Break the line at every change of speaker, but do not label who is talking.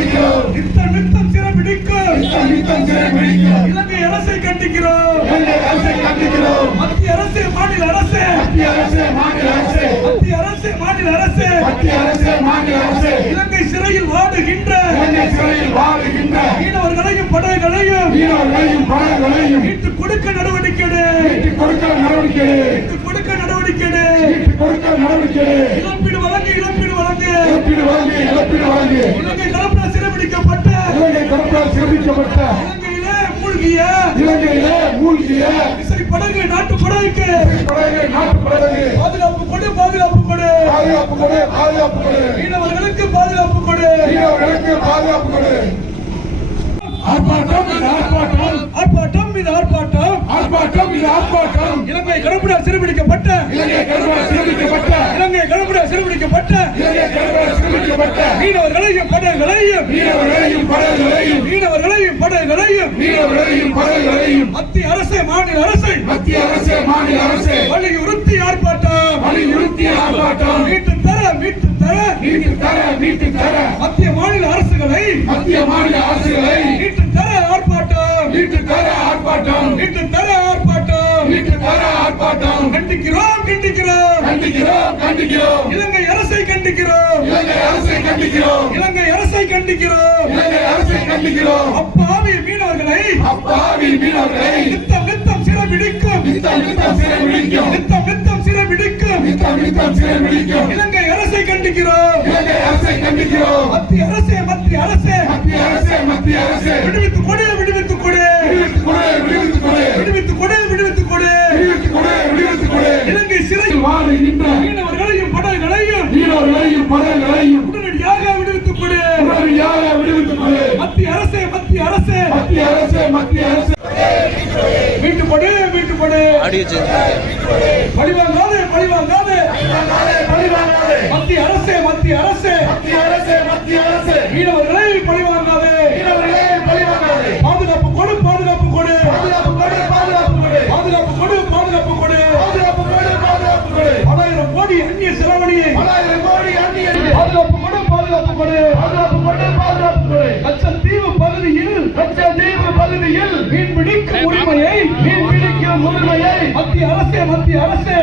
கண்டிக்கிறோம்
நித்தம் நித்தம் சிறப்பிடிக்கும்
நித்தம் நித்தம் சிறைபிடிக்கிறோம்
இலங்கை அரசை கண்டிக்கிறோம்
இலங்கை அரசை கண்டிக்கிறோம்
மத்திய அரசு மாநில அரசு.
மத்திய அரசு மாநில அரசு.
மத்திய அரசு மாநில அரசு.
மத்திய அரசு மாநில அரசு.
இலங்கை சிறையில் வாடுகின்ற
இலங்கை சிறையில் வாழுகின்ற
மீனவர்களையும் படகுகளையும்
மீனவர்களையும் படகுகளையும்
மீட்டு கொடுக்க நடவடிக்கை எடு.
மீட்டுக் கொடுக்க நடவடிக்கை.
மீட்டு கொடுக்க நடவடிக்கை எடு.
மீட்டுக் கொடுக்க நடவடிக்கை.
இழப்பீடு வழங்கு இழப்பீடு வழங்கு.
இழப்பீடு வழங்கு இழப்பீடு வழங்கு.
இலங்கை கலப்பட சிறைபிடிக்கப்பட்ட
இலங்கை கடற்கரை சிறப்பிக்கப்பட்ட
இலங்கையிலே மூழ்கிய
இலங்கையிலே மூழ்கிய
விசை படகு நாட்டு படகுக்கு.
படகு நாட்டு படகு.
பாதுகாப்பு கொடு பாதுகாப்பு கொடு.
பாதுகாப்பு கொடு பாதுகாப்பு கொடு.
மீனவர்களுக்கு பாதுகாப்பு கொடு.
மீனவர்களுக்கு பாதுகாப்பு கொடு. ஆர்ப்பாட்டம் இது ஆர்ப்பாட்டம்.
ஆர்ப்பாட்டம் இது ஆர்ப்பாட்டம்.
ஆர்ப்பாட்டம் இது ஆர்ப்பாட்டம்.
இலங்கை கடற்பட சிறைபிடிக்கப்பட்ட.
இலங்கை கடற்கரை சிறப்பிக்கப்பட்ட
இலங்கை கடற்பட சிறைபிடிக்கப்பட்ட.
இலங்கை கடற்கரை சிறப்பிக்கப்பட்ட
மீனவர்களையும் படகுகளையும்.
மீனவர்களையும் படகுகளையும்.
மீனவர்களையும் படகுகளையும்.
மீனவர்களையும் படகுகளையும்.
மத்திய அரசு மாநில அரசை.
மத்திய அரசு மாநில அரசு.
வலியுறுத்தி ஆர்ப்பாட்டம்.
வலியுறுத்திய ஆர்ப்பாட்டம்.
மீட்டு தர மீட்டு தர.
மீட்டு தர மீட்டு தர.
மத்திய மாநில அரசுகளை.
மத்திய மாநில அரசுகளை.
மீட்டு தர ஆர்ப்பாட்டம்.
மீட்டு தர ஆர்ப்பாட்டம்.
மீட்டு தர ஆர்ப்பாட்டம்.
மீட்டு தர ஆர்ப்பாட்டம்.
கண்டிக்கிறோம் கண்டிக்கிறோம்.
கண்டிக்கிறோம் கண்டிக்கிறோம்.
இலங்கை அரசை கண்டிக்கிறோம்.
இலங்கை கண்டிக்கிறோம்.
இலங்கை அரசை கண்டிக்கிறோம்.
இலங்கை அரசை கண்டிக்கிறோம்.
அப்பாவி மீனவர்களை
அப்பாவி மீனவர்களை
நித்தம் நித்தம் சிறைபிடிக்கும்.
நித்தம் நித்தம் சிறைபிடிக்கும்.
நித்தம் நித்தம் சிறைபிடிக்கும்.
நித்தம் நித்தம் சிறைபிடிக்கும்.
இலங்கை அரசை கண்டிக்கிறோம்.
இலங்கை அரசை கண்டிக்கிறோம்.
மத்திய அரசே மத்திய அரசே.
மத்திய அரசு மத்திய அரசு.
விடுவித்து கொடு
விடுவித்துக் கொடு விடுவித்துக் கொடு
விடுவித்து கொடு விடுவித்து கொடு
விடுவித்துக் கொடு விடுவித்துக் கொடு
இலங்கை சிறை
வாழுகின்ற
மீனவர்களையும் படகுகளையும்
மீனவர்களையும் படகுகளையும்
உடனடியாக விடுவித்து கொடு
உடனடியாக விடுவித்துக் கொடு
மத்திய அரசே மத்திய அரசே
மத்திய அரசு மத்திய அரசு.
மீட்டு கொடு மீட்டு கொடு பழிவாங்காதே பழிவாங்காதே. மத்திய அரசே மத்திய அரசே.
மத்திய அரசு மத்திய அரசு
மீனவர்களை பழிவாங்காதே.
மீனவர்களே பழிவாங்காதே
பாதுகாப்பு கொடு பாதுகாப்பு கொடு.
பாதுகாப்பு கொடு பாதுகாப்பு கொடு.
பாதுகாப்பு கொடு பாதுகாப்பு கொடு
பாதுகாப்பு கொடு பாதுகாப்பு கொடு
பலாயிரம் கோடி அந்நிய செலவழியை.
பலாயிரம் கோடி அந்நிய
பாதுகாப்பு கொடு பாதுகாப்பு கொடு.
ಭೂಮಿ ಮೈ
ಹತ್ತಿ ಅರಸೆ ಹತ್ತಿ ಅರಸೆ